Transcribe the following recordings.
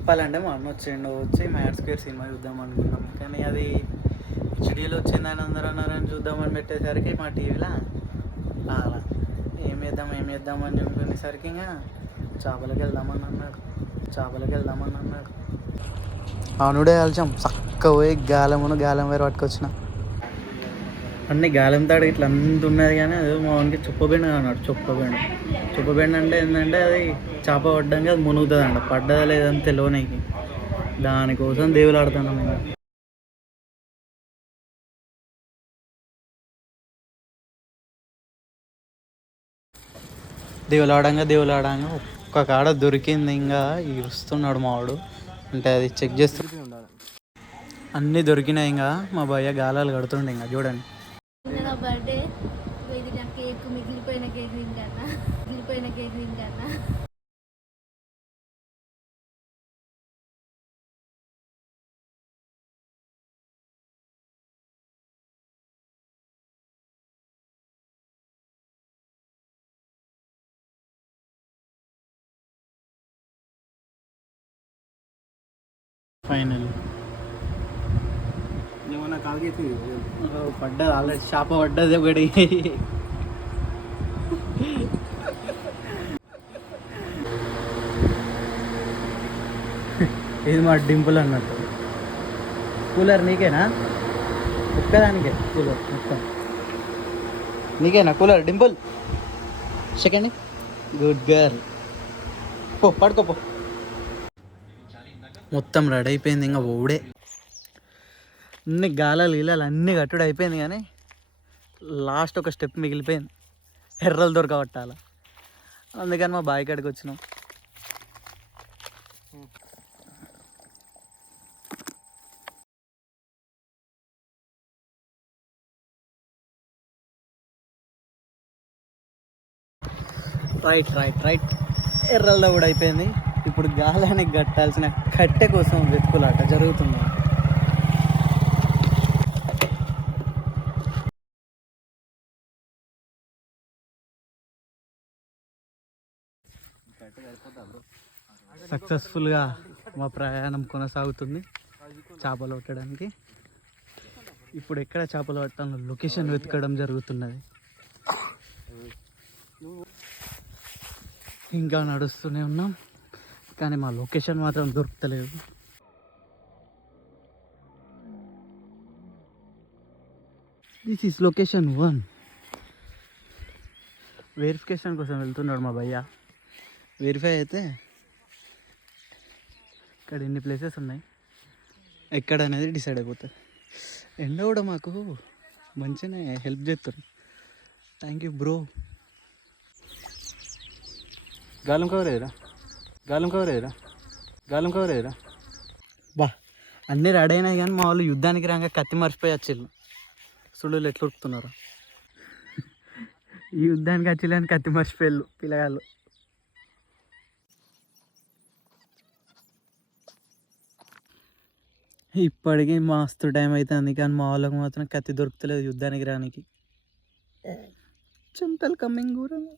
చెప్పాలంటే మా అన్న వచ్చి మ్యాడ్ స్క్వేర్ సినిమా చూద్దాం అనుకున్నాం, కానీ అది హెచ్డీలో వచ్చిందని అందరూ అన్నారని చూద్దామని పెట్టేసరికి మా టీవీలో అలా ఏం చేద్దాం అని చెప్పుకునేసరికి ఇంకా చేపలకి వెళ్దామని అన్నాడు. అవునుడే కలిసాం చక్క పోయి గాలం వేరు పట్టుకొచ్చిన అన్ని గాలం తాడు ఇట్లా అంత ఉన్నది, కానీ అది మా వానికి చుప్పబెండ అన్నాడు. చుప్పబెండ అంటే ఏంటంటే అది చేప పడ్డానికి అది మునుగుతుంది అంట, పడ్డదా లేదని తెలియనికి. దానికోసం దేవులు ఆడుతున్నాం మేము. దేవులాడంగా ఒక్క కాడ దొరికింది, ఇంకా ఇరుస్తున్నాడు మావాడు. అంటే అది చెక్ చేస్తూ అన్నీ దొరికినాయి. ఇంకా మా భయ్య గాలాలు కడుతుండే. ఇంకా చూడండి నా బర్త్డే ఇది నా కేక్ మిగిలిపోయిన కేక్ తింటానా ఫైనల్ పడ్డది ఆల్రెడీ, చేప పడ్డది ఒకటి. ఇది మా డింపుల్ అన్నట్టు. కూలర్ నీకేనా? ఒక్కదానికే కూలర్ మొత్తం నీకేనా cooler? Dimple second good girl, పడుకోపో. మొత్తం రెడీ అయిపోయింది, ఇంకా ఓడే అన్ని గాలాలు గీలాలు అన్నీ కట్టుడు అయిపోయింది, కానీ లాస్ట్ ఒక స్టెప్ మిగిలిపోయింది, ఎర్రలు దొరకబట్టాల. అందుకని మా బావి కాడికి వచ్చినాం. రైట్ ఎర్రల్లో కూడా అయిపోయింది. ఇప్పుడు గాలానికి కట్టాల్సిన కట్టె కోసం వెతుకులాట జరుగుతుంది. సక్సెస్ఫుల్గా మా ప్రయాణం కొనసాగుతుంది చేపలు పట్టడానికి. ఇప్పుడు ఎక్కడ చేపలు పట్టాలో లొకేషన్ వెతకడం జరుగుతున్నది. ఇంకా నడుస్తూనే ఉన్నాం, కానీ మా లొకేషన్ మాత్రం దొరుకుతలేదు. This is location 1. వెరిఫికేషన్ కోసం వెళ్తున్నాడు మా భయ్య. వెరిఫై అయితే ఇక్కడ ఎన్ని ప్లేసెస్ ఉన్నాయి ఎక్కడ అనేది డిసైడ్ అయిపోతుంది. ఎండ కూడా మాకు మంచిగానే హెల్ప్ చేస్తారు. Thank you bro. గాలం కవర్ అయ్యారా బా. అన్నీ రెడీ అయినాయి, కానీ మా వాళ్ళు యుద్ధానికి రాగా కత్తి మర్చిపోయి వచ్చిళ్ళు. సుళ్ళు ఎట్లా ఉరుకుతున్నారు. ఈ యుద్ధానికి వచ్చిల్లని కత్తి మర్చిపోయాళ్ళు పిల్లగాళ్ళు. ఇప్పటికీ మస్తు టైం అవుతుంది, కానీ మా వాళ్ళకి మాత్రం కత్తి దొరుకుతలేదు యుద్ధానికి రానికి. చెమటలు కమ్మింగ్ ఘోరంగా.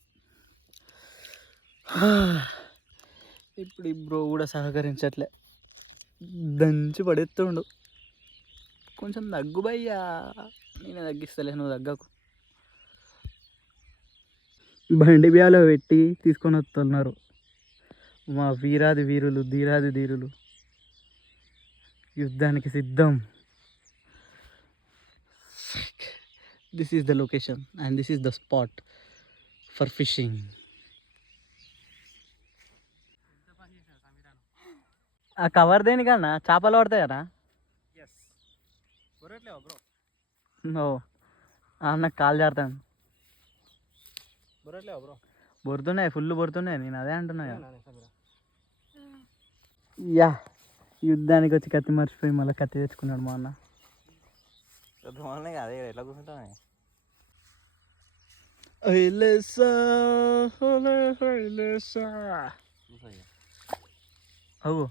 ఇప్పుడు ఈ బ్రో కూడా సహకరించట్లే, దంచి పడేస్తుండు. కొంచెం దగ్గు భయ్యా, నేనే తగ్గిస్తలే, నువ్వు తగ్గకు. బండి బియాలో పెట్టి తీసుకొని వస్తున్నారు మా ధీరాది వీరులు. యుద్ధానికి సిద్ధం. This is the location and this is the spot for fishing. ఆ కవర్ దేనికన్నా? చేపలు పడతాయనా? నో, నాకు కాలు జారుతాను. బొరుతున్నాయి, ఫుల్ బొరుతున్నాయి. నేను అదే అంటున్నా. యా, యుద్ధానికి వచ్చి కత్తి మర్చిపోయి మళ్ళీ కత్తి తెచ్చుకున్నాడు మా అన్న. ఎట్లా కూర్చుంటా అవు.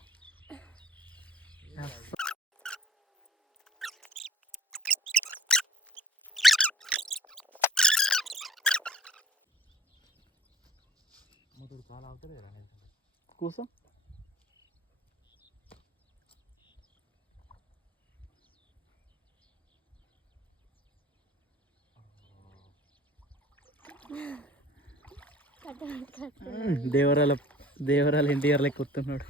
కూర్చో. దేవరాల దేవరాల ఎన్టీఆర్ లెక్క వస్తున్నాడు.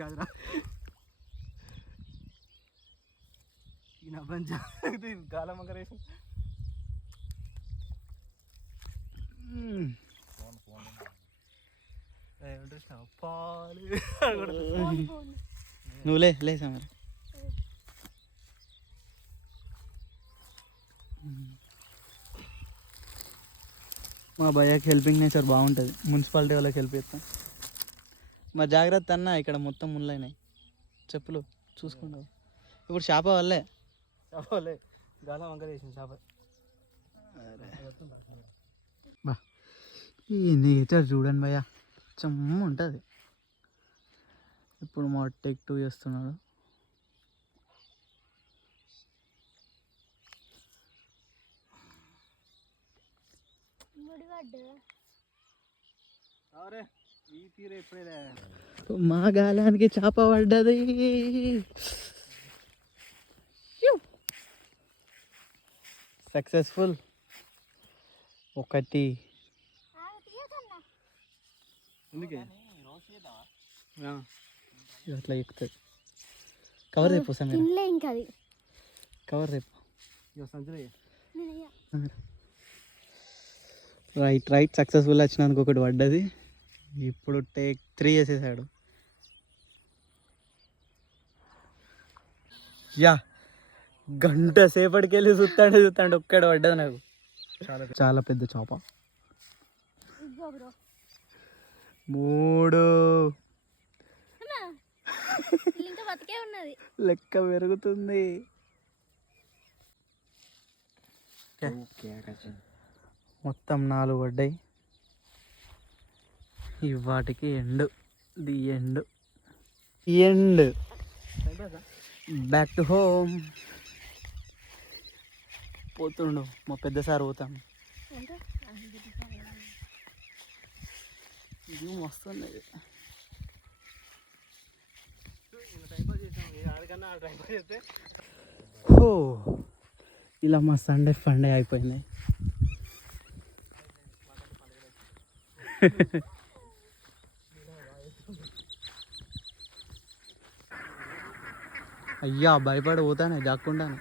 కాదురా గాలం వంకరేసి పాలు నువ్వు లే సమర్. మా భయ్యాకి హెల్పింగ్ నేచర్ బాగుంటుంది. మున్సిపాలిటీ వాళ్ళకి హెల్ప్ చేస్తాం. మా జాగ్రత్త అన్న, ఇక్కడ మొత్తం ముళ్ళైనాయి. చెప్పులు చూసుకుంటావు. ఇప్పుడు చేప వల్లే చేపలే గాలం వంకరేసింది చేప. బా ఈ నేచర్ చూడండి భయ్యా, చెమ్మ ఉంటుంది. ఇప్పుడు మా టేక్ 2 చేస్తున్నాడు. ఈ తీరే ఎప్పుడే మా గాలానికి చేప పడ్డది. సక్సెస్ఫుల్. ఒకటి ఎందుకే అట్లా ఎక్కుతుంది. కవర్ రేపు సమీర, ఇంకా అది కవర్ రేపు. సంచులే రైట్ సక్సెస్ఫుల్ వచ్చినందుకు ఒకటి పడ్డది. ఇప్పుడు టేక్ 3 చేసేసాడు. యా గంట సేపటికి వెళ్ళి చూస్తాడు ఒక్కడు పడ్డది నాకు. చాలా పెద్ద చేప. 3 ఇంకా బతికే ఉన్నది. లెక్క పెరుగుతుంది. మొత్తం 4 పడ్డాయి. వాటికి end. The end. Back to home. పోతుండు మా పెద్ద సార్. పోతాను. ఇది వస్తుంది. ఓ ఇలా మా సండే ఫండే అయిపోయింది. అయ్యా భయపడి పోతానే, దాక్కుండానే.